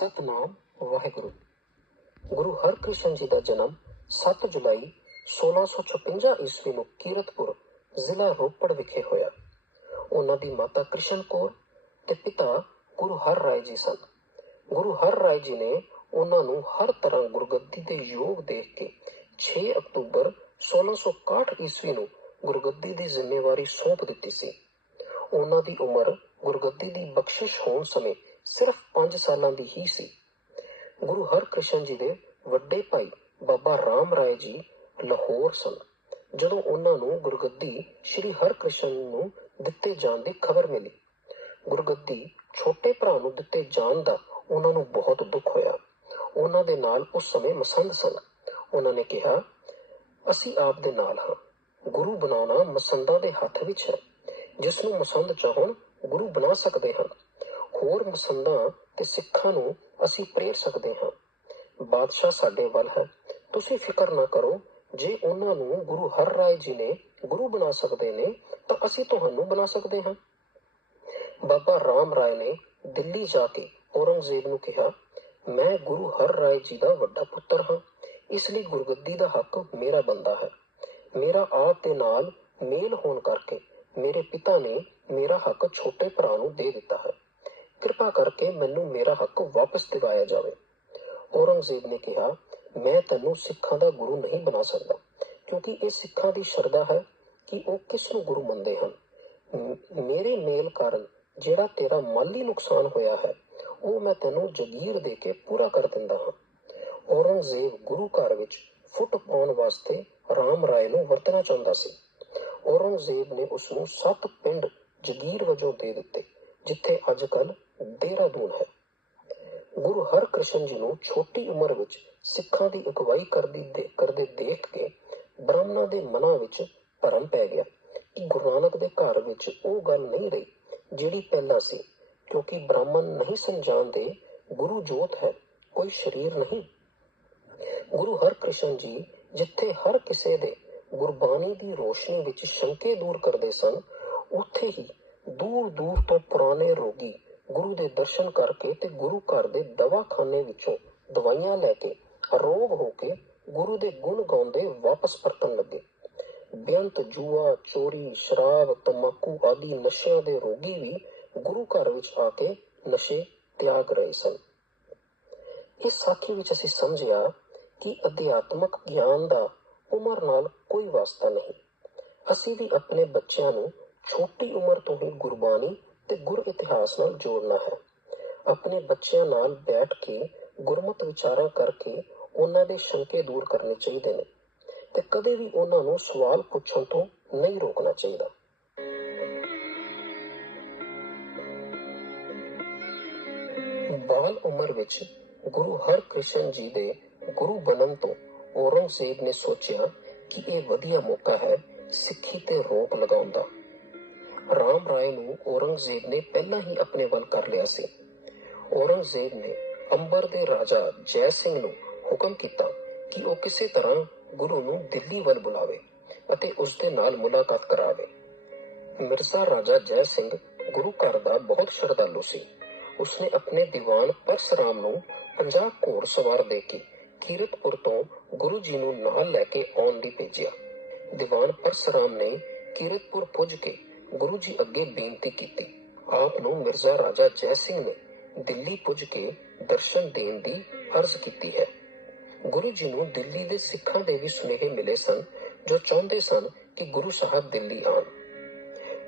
ਸਤਨਾਮ ਵਾਹਿਗੁਰੂ। ਗੁਰੂ ਹਰਕ੍ਰਿਸ਼ਨ ਜੀ ਦਾ ਜਨਮ 7 ਜੁਲਾਈ 1656 ਈਸਵੀ ਨੂੰ ਕੀਰਤਪੁਰ ਜ਼ਿਲ੍ਹਾ ਰੋਪੜ ਵਿਖੇ ਹੋਇਆ। ਉਹਨਾਂ ਦੀ ਮਾਤਾ ਕ੍ਰਿਸ਼ਨ ਕੌਰ ਤੇ ਪਿਤਾ ਗੁਰੂ ਹਰ ਰਾਏ ਜੀ ਸਨ। ਗੁਰੂ ਹਰ ਰਾਏ ਜੀ ਨੇ ਉਹਨਾਂ ਨੂੰ ਹਰ ਤਰ੍ਹਾਂ ਗੁਰਗੱਦੀ ਦੇ ਯੋਗ ਦੇਖ ਕੇ 6 ਅਕਤੂਬਰ 1661 ਈਸਵੀ ਨੂੰ ਗੁਰਗੱਦੀ ਦੀ ਜ਼ਿੰਮੇਵਾਰੀ ਸੌਂਪ ਦਿੱਤੀ ਸੀ। ਉਹਨਾਂ ਦੀ ਉਮਰ ਗੁਰਗੱਦੀ ਦੀ ਬਖਸ਼ਿਸ਼ ਹੋਣ ਸਮੇਂ ਸਿਰਫ 5 ਸਾਲਾਂ ਦੀ ਹੀ ਸੀ। ਗੁਰੂ ਹਰਕ੍ਰਿਸ਼ਨ ਜੀ ਦੇ ਵੱਡੇ ਭਾਈ ਬਾਬਾ ਰਾਮ ਰਾਏ ਜੀ ਲਾਹੌਰ ਸਨ, ਜਦੋਂ ਉਹਨਾਂ ਨੂੰ ਗੁਰਗੱਦੀ ਸ੍ਰੀ ਹਰਕ੍ਰਿਸ਼ਨ ਨੂੰ ਦਿੱਤੇ ਜਾਣ ਦੀ ਖਬਰ ਮਿਲੀ। ਗੁਰਗੱਦੀ ਛੋਟੇ ਭਰਾ ਨੂੰ ਦਿੱਤੇ ਜਾਣ ਦਾ ਉਹਨਾਂ ਨੂੰ ਬਹੁਤ ਦੁੱਖ ਹੋਇਆ। ਉਹਨਾਂ ਦੇ ਨਾਲ ਉਸ ਸਮੇਂ ਮਸੰਦ ਸਨ। ਉਹਨਾਂ ਨੇ ਕਿਹਾ, ਅਸੀਂ ਆਪ ਦੇ ਨਾਲ ਹਾਂ। ਗੁਰੂ ਬਣਾਉਣਾ ਮਸੰਦਾਂ ਦੇ ਹੱਥ ਵਿੱਚ ਹੈ। ਜਿਸ ਨੂੰ ਮਸੰਦ ਚਾਹਣ, ਗੁਰੂ ਬਣਾ ਸਕਦੇ ਹਨ। ਹੋਰ ਮਸੰਦਾਂ ਤੇ ਸਿੱਖਾਂ ਨੂੰ ਅਸੀਂ ਪ੍ਰੇਰ ਸਕਦੇ ਹਾਂ। ਬਾਦਸ਼ਾਹ ਸਾਡੇ ਵੱਲ ਹੈ। ਤੁਸੀਂ ਫਿਕਰ ਨਾ ਕਰੋ, ਜੇ ਉਹਨਾਂ ਨੂੰ ਗੁਰੂ ਹਰ ਰਾਏ ਜੀ ਨੇ ਗੁਰੂ ਬਣਾ ਸਕਦੇ ਨੇ, ਤਾਂ ਅਸੀਂ ਤੁਹਾਨੂੰ ਬਣਾ ਸਕਦੇ ਹਾਂ। ਬਾਬਾ ਰਾਮ ਰਾਏ ਨੇ ਦਿੱਲੀ ਜਾ ਕੇ ਔਰੰਗਜ਼ੇਬ ਨੂੰ ਕਿਹਾ, ਮੈਂ ਗੁਰੂ ਹਰ ਰਾਏ ਜੀ ਦਾ ਵੱਡਾ ਪੁੱਤਰ ਹਾਂ। ਇਸ ਲਈ ਗੁਰਗੱਦੀ ਦਾ ਹੱਕ ਮੇਰਾ ਬੰਦਾ ਹੈ। ਮੇਰਾ ਆਪ ਦੇ ਨਾਲ ਮੇਲ ਹੋਣ ਕਰਕੇ ਮੇਰੇ ਪਿਤਾ ਨੇ ਮੇਰਾ ਹੱਕ ਛੋਟੇ ਭਰਾ ਨੂੰ ਦੇ ਦਿੱਤਾ ਹੈ। ਕਿਰਪਾ ਕਰਕੇ ਮੈਨੂੰ ਮੇਰਾ ਹੱਕ ਵਾਪਸ ਦਿਵਾਇਆ ਜਾਵੇ। ਔਰੰਗਜ਼ੇਬ ਨੇ ਕਿਹਾ, ਮੈਂ ਤੈਨੂੰ ਸਿੱਖਾਂ ਦਾ ਗੁਰੂ ਨਹੀਂ ਬਣਾ ਸਕਦਾ, ਕਿਉਂਕਿ ਇਹ ਸਿੱਖਾਂ ਦੀ ਸ਼ਰਧਾ ਹੈ ਕਿ ਉਹ ਕਿਸ ਨੂੰ ਗੁਰੂ ਮੰਨਦੇ ਹਨ। ਮੇਰੇ ਮੇਲ ਕਾਰਨ ਜਿਹੜਾ ਤੇਰਾ ਮਾਲੀ ਨੁਕਸਾਨ ਹੋਇਆ ਹੈ, ਉਹ ਮੈਂ ਤੈਨੂੰ ਜਗੀਰ ਦੇ ਕੇ ਪੂਰਾ ਕਰ ਦਿੰਦਾ ਹਾਂ। ਔਰੰਗਜ਼ੇਬ ਗੁਰੂ ਘਰ ਵਿੱਚ ਫੁੱਟ ਪਾਉਣ ਵਾਸਤੇ ਰਾਮ ਰਾਏ ਨੂੰ ਵਰਤਣਾ ਚਾਹੁੰਦਾ ਸੀ। ਔਰੰਗਜ਼ੇਬ ਨੇ ਉਸ ਨੂੰ ਸੱਤ ਪਿੰਡ ਜਗੀਰ ਵਜੋਂ ਦੇ ਦਿੱਤੇ। ਜਿੱਥੇ ਅੱਜ ਕੱਲ ਦੇਹਰਾਦੂਨ ਹੈ। ਗੁਰੂ ਹਰਕ੍ਰਿਸ਼ਨ ਜੀ ਨੂੰ ਛੋਟੀ ਉਮਰ ਵਿੱਚ ਸਿੱਖਾਂ ਦੀ ਅਗਵਾਈ ਕਰਦੀ ਦੇ- ਕਰਦੇ ਦੇਖ ਕੇ ਬ੍ਰਾਹਮਣਾਂ ਦੇ ਮਨਾਂ ਵਿੱਚ ਭਰਮ ਪੈ ਗਿਆ ਕਿ ਗੁਰੂ ਨਾਨਕ ਦੇ ਘਰ ਵਿੱਚ ਉਹ ਗੱਲ ਨਹੀਂ ਰਹੀ ਜਿਹੜੀ ਪਹਿਲਾਂ ਸੀ, ਕਿਉਂਕਿ ਬ੍ਰਾਹਮਣ ਨਹੀਂ ਸਨ ਜਾਣਦੇ ਗੁਰੂ ਜੋਤ ਹੈ, ਕੋਈ ਸਰੀਰ ਨਹੀਂ। ਗੁਰੂ ਹਰਕ੍ਰਿਸ਼ਨ ਜੀ ਜਿੱਥੇ ਹਰ ਕਿਸੇ ਦੇ ਗੁਰਬਾਣੀ ਦੀ ਰੋਸ਼ਨੀ ਵਿੱਚ ਸ਼ੰਕੇ ਦੂਰ ਕਰਦੇ ਸਨ, ਉੱਥੇ ਹੀ ਦੂਰ ਦੂਰ ਤੋਂ ਪੁਰਾਣੇ ਰੋਗੀ ਗੁਰੂ ਦੇ ਦਰਸ਼ਨ ਕਰਕੇ ਤੇ ਗੁਰੂ ਘਰ ਦੇ ਦਵਾਖਾਨੇ ਵਿੱਚੋਂ ਦਵਾਈਆਂ ਲੈ ਕੇ ਅਰੋਗ ਹੋ ਕੇ ਗੁਰੂ ਦੇ ਗੁਣ ਗਾਉਂਦੇ ਵਾਪਸ ਪਰਤਣ ਲੱਗੇ। ਬੇਅੰਤ ਜੂਆ, ਚੋਰੀ, ਸ਼ਰਾਬ, ਤੰਬਾਕੂ ਆਦਿ ਨਸ਼ਿਆਂ ਦੇ ਰੋਗੀ ਵੀ ਗੁਰੂ ਘਰ ਵਿੱਚ ਆ ਕੇ ਨਸ਼ੇ ਤਿਆਗ ਰਹੇ ਸਨ। ਇਸ ਸਾਖੀ ਵਿੱਚ ਅਸੀਂ ਸਮਝਿਆ ਕਿ ਅਧਿਆਤਮਕ ਗਿਆਨ ਦਾ ਉਮਰ ਨਾਲ ਕੋਈ ਵਾਸਤਾ ਨਹੀਂ। ਅਸੀਂ ਵੀ ਆਪਣੇ ਬੱਚਿਆਂ ਨੂੰ ਛੋਟੀ ਉਮਰ ਤੋਂ ਹੀ ਗੁਰਬਾਣੀ ਤੇ ਗੁਰ ਇਤਿਹਾਸ ਨਾਲ ਜੋੜਨਾ ਹੈ। ਆਪਣੇ ਬੱਚਿਆਂ ਨਾਲ ਬੈਠ ਕੇ ਗੁਰਮਤ ਵਿਚਾਰਾਂ ਕਰਕੇ ਉਹਨਾਂ ਦੇ ਸ਼ੰਕੇ ਦੂਰ ਕਰਨੇ ਚਾਹੀਦੇ ਨੇ ਤੇ ਕਦੇ ਵੀ ਉਹਨਾਂ ਨੂੰ ਸਵਾਲ ਪੁੱਛਣ ਤੋਂ ਨਹੀਂ ਰੋਕਣਾ ਚਾਹੀਦਾ। ਬਾਲ ਉਮਰ ਵਿੱਚ ਗੁਰੂ ਹਰਕ੍ਰਿਸ਼ਨ ਜੀ ਦੇ ਗੁਰੂ ਬਣਨ ਤੋਂ ਔਰੰਗਜ਼ੇਬ ਨੇ ਸੋਚਿਆ ਕਿ ਇਹ ਵਧੀਆ ਮੌਕਾ ਹੈ ਸਿੱਖੀ ਤੇ ਰੋਕ ਲਗਾਉਣ ਦਾ। ਰਾਮ ਰਾਏ ਨੂੰ ਔਰੰਗਜ਼ੇਬ ਨੇ ਪਹਿਲਾਂ ਹੀ ਆਪਣੇ ਵੱਲ ਕਰ ਲਿਆ ਸੀ। ਔਰੰਗਜ਼ੇਬ ਨੇ ਅੰਬਰ ਦੇ ਰਾਜਾ ਜੈ ਸਿੰਘ ਨੂੰ ਹੁਕਮ ਕੀਤਾ ਕਿ ਉਹ ਕਿਸੇ ਤਰ੍ਹਾਂ ਗੁਰੂ ਨੂੰ ਦਿੱਲੀ ਵੱਲ ਬੁਲਾਵੇ ਅਤੇ ਉਸ ਦੇ ਨਾਲ ਮੁਲਾਕਾਤ ਕਰਾਵੇ। ਮਿਰਜ਼ਾ ਰਾਜਾ ਜੈ ਸਿੰਘ ਗੁਰੂ ਘਰ ਦਾ ਬਹੁਤ ਸ਼ਰਧਾਲੂ ਸੀ। ਉਸਨੇ ਆਪਣੇ ਦੀਵਾਨ ਪਰਸਰਾਮ ਨੂੰ 50 ਘੋੜ ਸਵਾਰ ਦੇ ਕੇ ਕੀਰਤਪੁਰ ਤੋਂ ਗੁਰੂ ਜੀ ਨੂੰ ਨਾਲ ਲੈ ਕੇ ਆਉਣ ਲਈ ਭੇਜਿਆ। ਦੀਵਾਨ ਪਰਸਰਾਮ ਨੇ ਕੀਰਤਪੁਰ ਪੁੱਜ ਕੇ ਗੁਰੂ ਜੀ ਅੱਗੇ ਬੇਨਤੀ ਕੀਤੀ। ਆਪ ਨੂੰ ਮਿਰਜ਼ਾ ਰਾਜਾ ਜੈ ਸਿੰਘ ਨੇ ਦਿੱਲੀ ਪੁੱਜ ਕੇ ਦਰਸ਼ਨ ਦੇਣ ਦੀ ਅਰਜ਼ ਕੀਤੀ ਹੈ। ਗੁਰੂ ਜੀ ਨੂੰ ਦਿੱਲੀ ਦੇ ਸਿੱਖਾਂ ਦੇ ਵੀ ਸੁਨੇਹੇ ਮਿਲੇ ਸਨ, ਜੋ ਚਾਹੁੰਦੇ ਸਨ ਕਿ ਗੁਰੂ ਸਾਹਿਬ ਦਿੱਲੀ ਆਣ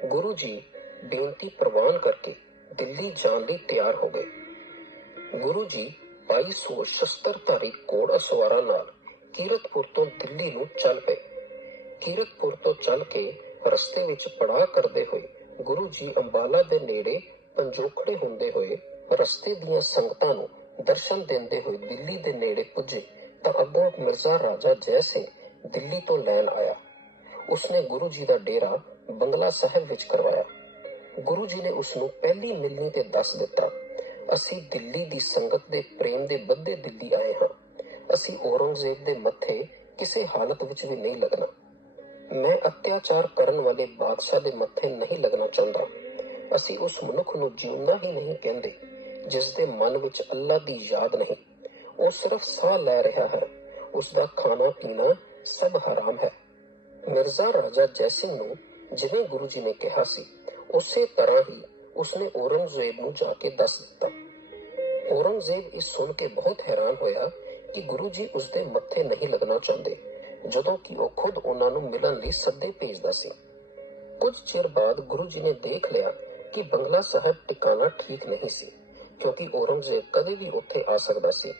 ਗੁਰੂ ਜੀ ਬੇਨਤੀ ਪ੍ਰਵਾਨ ਕਰਕੇ ਦਿੱਲੀ ਜਾਣ ਲਈ ਤਿਆਰ ਹੋ ਗਏ। ਗੁਰੂ ਜੀ 2200 ਸ਼ਸਤਰਧਾਰੀ ਘੋੜ ਸਵਾਰਾਂ ਨਾਲ ਕੀਰਤਪੁਰ ਤੋਂ ਦਿੱਲੀ ਨੂੰ ਚੱਲ ਪਏ। ਕੀਰਤਪੁਰ ਤੋਂ ਚੱਲ ਕੇ ਰਸਤੇ ਵਿੱਚ ਪੜਾਅ ਕਰਦੇ ਹੋਏ ਗੁਰੂ ਜੀ ਅੰਬਾਲਾ ਦੇ ਨੇੜੇ ਪੰਜੋਖੜੇ ਹੁੰਦੇ ਹੋਏ ਰਸਤੇ ਦੀਆਂ ਸੰਗਤਾਂ ਨੂੰ ਦਰਸ਼ਨ ਦਿੰਦੇ ਹੋਏ ਦਿੱਲੀ ਦੇ ਨੇੜੇ ਪੁੱਜੇ ਤਾਂ ਅੱਗੋਂ ਮਿਰਜ਼ਾ ਰਾਜਾ ਜੈ ਸਿੰਘ ਦਿੱਲੀ ਤੋਂ ਲੈਣ ਆਇਆ। ਉਸਨੇ ਗੁਰੂ ਜੀ ਦਾ ਡੇਰਾ ਬੰਗਲਾ ਸਾਹਿਬ ਵਿੱਚ ਕਰਵਾਇਆ। ਗੁਰੂ ਜੀ ਨੇ ਉਸ ਨੂੰ ਪਹਿਲੀ ਮਿਲਣੀ ਤੇ ਦੱਸ ਦਿੱਤਾ, ਅਸੀਂ ਦਿੱਲੀ ਦੀ ਸੰਗਤ ਦੇ ਪ੍ਰੇਮ ਦੇ ਬੱਧੇ ਦਿੱਲੀ ਆਏ ਹਾਂ। ਅਸੀਂ ਔਰੰਗਜ਼ੇਬ ਦੇ ਮੱਥੇ ਕਿਸੇ ਹਾਲਤ ਵਿੱਚ ਵੀ ਨਹੀਂ ਲੱਗਣਾ। ਮੈਂ ਅਤਿਆਚਾਰ ਕਰਨ ਵਾਲੇ ਬਾਦਸ਼ਾਹ ਦੇ ਮੱਥੇ ਨਹੀਂ ਲੱਗਣਾ ਚਾਹੁੰਦਾ। ਅਸੀਂ ਉਸ ਮਨੁੱਖ ਨੂੰ ਜਿਉਂਦਾ ਹੀ ਨਹੀਂ ਕਹਿੰਦੇ, ਜਿਸ ਦੇ ਮਨ ਵਿੱਚ ਅੱਲਾ ਦੀ ਯਾਦ ਨਹੀਂ। ਉਹ ਸਿਰਫ ਸਾਹ ਲੈ ਰਿਹਾ ਹੈ। ਉਸ ਦਾ ਖਾਣਾ ਪੀਣਾ ਸਭ ਹਰਾਮ ਹੈ। ਮਿਰਜ਼ਾ ਰਾਜਾ ਜੈ ਸਿੰਘ ਨੂੰ ਜਿਵੇਂ ਗੁਰੂ ਜੀ ਨੇ ਕਿਹਾ ਸੀ, ਉਸੇ ਤਰ੍ਹਾਂ ਹੀ ਉਸਨੇ ਔਰੰਗਜ਼ੇਬ ਨੂੰ ਜਾ ਕੇ ਦੱਸ ਦਿੱਤਾ। ਔਰੰਗਜ਼ੇਬ ਇਸ ਸੁਣ ਕੇ ਬਹੁਤ ਹੈਰਾਨ ਹੋਇਆ ਕਿ ਗੁਰੂ ਜੀ ਉਸਦੇ ਮੱਥੇ ਨਹੀਂ ਲੱਗਣਾ ਚਾਹੁੰਦੇ। ਜਦੋਂ ਕਿ ਉਹ ਖੁਦ ਉਹਨਾਂ ਨੂੰ ਮਿਲਣ ਲਈ ਸੱਦੇ ਭੇਜਦਾ ਸੀ। ਕੁਝ ਚਿਰ ਬਾਅਦ ਗੁਰੂ ਜੀ ਨੇ ਦੇਖ ਲਿਆ ਕਿ ਬੰਗਲਾ ਸਾਹਿਬ ਟਿਕਾਣਾ ਠੀਕ ਨਹੀਂ ਸੀ, ਕਿਉਂਕਿ ਔਰੰਗਜ਼ੇਬ ਕਦੇ ਵੀ ਉੱਥੇ ਆ ਸਕਦਾ ਸੀ।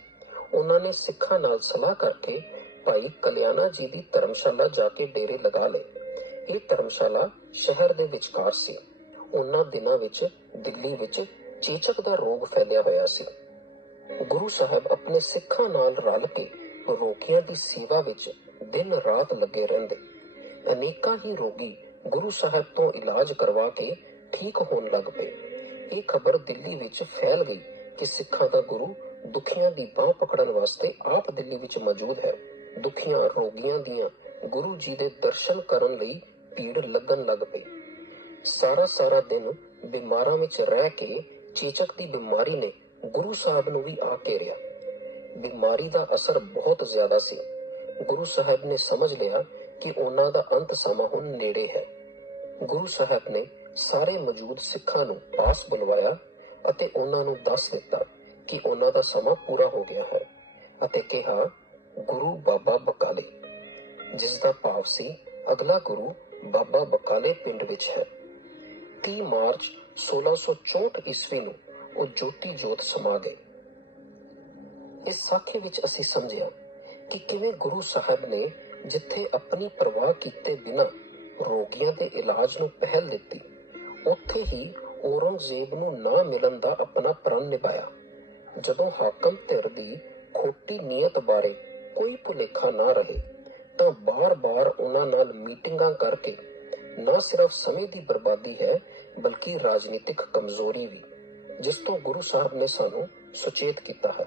ਉਹਨਾਂ ਨੇ ਸਿੱਖਾਂ ਨਾਲ ਸਲਾਹ ਕਰਕੇ ਭਾਈ ਕਲਿਆਣਾ ਜੀ ਦੀ ਧਰਮਸ਼ਾਲਾ ਜਾ ਕੇ ਡੇਰੇ ਲਗਾ ਲਏ। ਇਹ ਧਰਮਸ਼ਾਲਾ ਸ਼ਹਿਰ ਦੇ ਵਿਚਕਾਰ ਸੀ। ਉਹਨਾਂ ਦਿਨਾਂ ਵਿੱਚ ਦਿੱਲੀ ਵਿੱਚ ਚੇਚਕ ਦਾ ਰੋਗ ਫੈਲਿਆ ਹੋਇਆ ਸੀ। ਗੁਰੂ ਸਾਹਿਬ ਆਪਣੇ ਸਿੱਖਾਂ ਨਾਲ ਰਲ ਕੇ ਰੋਗੀਆਂ ਦੀ ਸੇਵਾ ਵਿੱਚ ਦਿਨ ਰਾਤ ਲੱਗੇ ਰਹਿੰਦੇ। ਅਨੇਕਾਂ ਹੀ ਰੋਗੀ ਗੁਰੂ ਸਾਹਿਬ ਤੋਂ ਇਲਾਜ ਕਰਵਾ ਕੇ ਠੀਕ ਹੋਣ ਲੱਗ ਪਏ। ਇਹ ਖਬਰ ਦਿੱਲੀ ਵਿੱਚ ਫੈਲ ਗਈ ਕਿ ਸਿੱਖਾਂ ਦਾ ਗੁਰੂ ਦੁਖੀਆਂ ਦੀ ਬਾਹ ਪਕੜਨ ਵਾਸਤੇ ਆਪ ਦਿੱਲੀ ਵਿੱਚ ਮੌਜੂਦ ਹੈ। ਦੁਖੀਆਂ ਰੋਗੀਆਂ ਦੀਆਂ ਗੁਰੂ ਜੀ ਦੇ ਦਰਸ਼ਨ ਕਰਨ ਲਈ ਭੀੜ ਲੱਗਣ ਲੱਗ ਪਈ। ਸਾਰਾ ਸਾਰਾ ਦਿਨ ਬਿਮਾਰਾਂ ਵਿੱਚ ਰਹਿ ਕੇ ਚੇਚਕ ਦੀ ਬਿਮਾਰੀ ਨੇ ਗੁਰੂ ਸਾਹਿਬ ਨੂੰ ਵੀ ਆ ਘੇਰਿਆ। ਬਿਮਾਰੀ ਦਾ ਅਸਰ ਬਹੁਤ ਜ਼ਿਆਦਾ ਸੀ। ਗੁਰੂ ਸਾਹਿਬ ਨੇ ਸਮਝ ਲਿਆ ਕਿ ਉਹਨਾਂ ਦਾ ਅੰਤ ਸਮਾਂ ਹੁਣ ਨੇੜੇ ਹੈ। ਗੁਰੂ ਸਾਹਿਬ ਨੇ ਸਾਰੇ ਮੌਜੂਦ ਸਿੱਖਾਂ ਨੂੰ ਪਾਸ ਬੁਲਵਾਇਆ ਅਤੇ ਉਹਨਾਂ ਨੂੰ ਦੱਸ ਦਿੱਤਾ ਕਿ ਉਹਨਾਂ ਦਾ ਸਮਾਂ ਪੂਰਾ ਹੋ ਗਿਆ ਹੈ ਅਤੇ ਕਿਹਾ, ਗੁਰੂ ਬਾਬਾ ਬਕਾਲੇ। ਜਿਸ ਦਾ ਭਾਵ ਸੀ, ਅਗਲਾ ਗੁਰੂ ਬਾਬਾ ਬਕਾਲੇ ਪਿੰਡ ਵਿੱਚ ਹੈ। 30 ਮਾਰਚ 1664 ਈਸਵੀ ਨੂੰ ਉਹ ਜੋਤੀ ਜੋਤ ਸਮਾ ਗਏ। ਇਸ ਸਾਖੀ ਵਿੱਚ ਅਸੀਂ ਸਮਝਿਆ ਕਿ ਕਿਵੇਂ ਗੁਰੂ ਸਾਹਿਬ ਨੇ ਜਿੱਥੇ ਆਪਣੀ ਪਰਵਾਹ ਕੀਤੇ ਬਿਨਾਂ ਰੋਗੀਆਂ ਦੇ ਇਲਾਜ ਨੂੰ ਪਹਿਲ ਦਿੱਤੀ, ਉੱਥੇ ਹੀ ਔਰੰਗਜ਼ੇਬ ਨੂੰ ਨਾ ਮਿਲਣ ਦਾ ਆਪਣਾ ਪ੍ਰਣ ਨਿਭਾਇਆ। ਜਦੋਂ ਹਾਕਮ ਧਿਰ ਦੀ ਖੋਟੀ ਨੀਅਤ ਬਾਰੇ ਕੋਈ ਭੁਲੇਖਾ ਨਾ ਰਹੇ, ਤਾਂ ਬਾਰ-ਬਾਰ ਉਹਨਾਂ ਨਾਲ ਮੀਟਿੰਗਾਂ ਕਰਕੇ ਨਾ ਸਿਰਫ ਸਮੇਂ ਦੀ ਬਰਬਾਦੀ ਹੈ, ਬਲਕਿ ਰਾਜਨੀਤਿਕ ਕਮਜ਼ੋਰੀ ਵੀ, ਜਿਸ ਤੋਂ ਗੁਰੂ ਸਾਹਿਬ ਨੇ ਸਾਨੂੰ ਸੁਚੇਤ ਕੀਤਾ ਹੈ।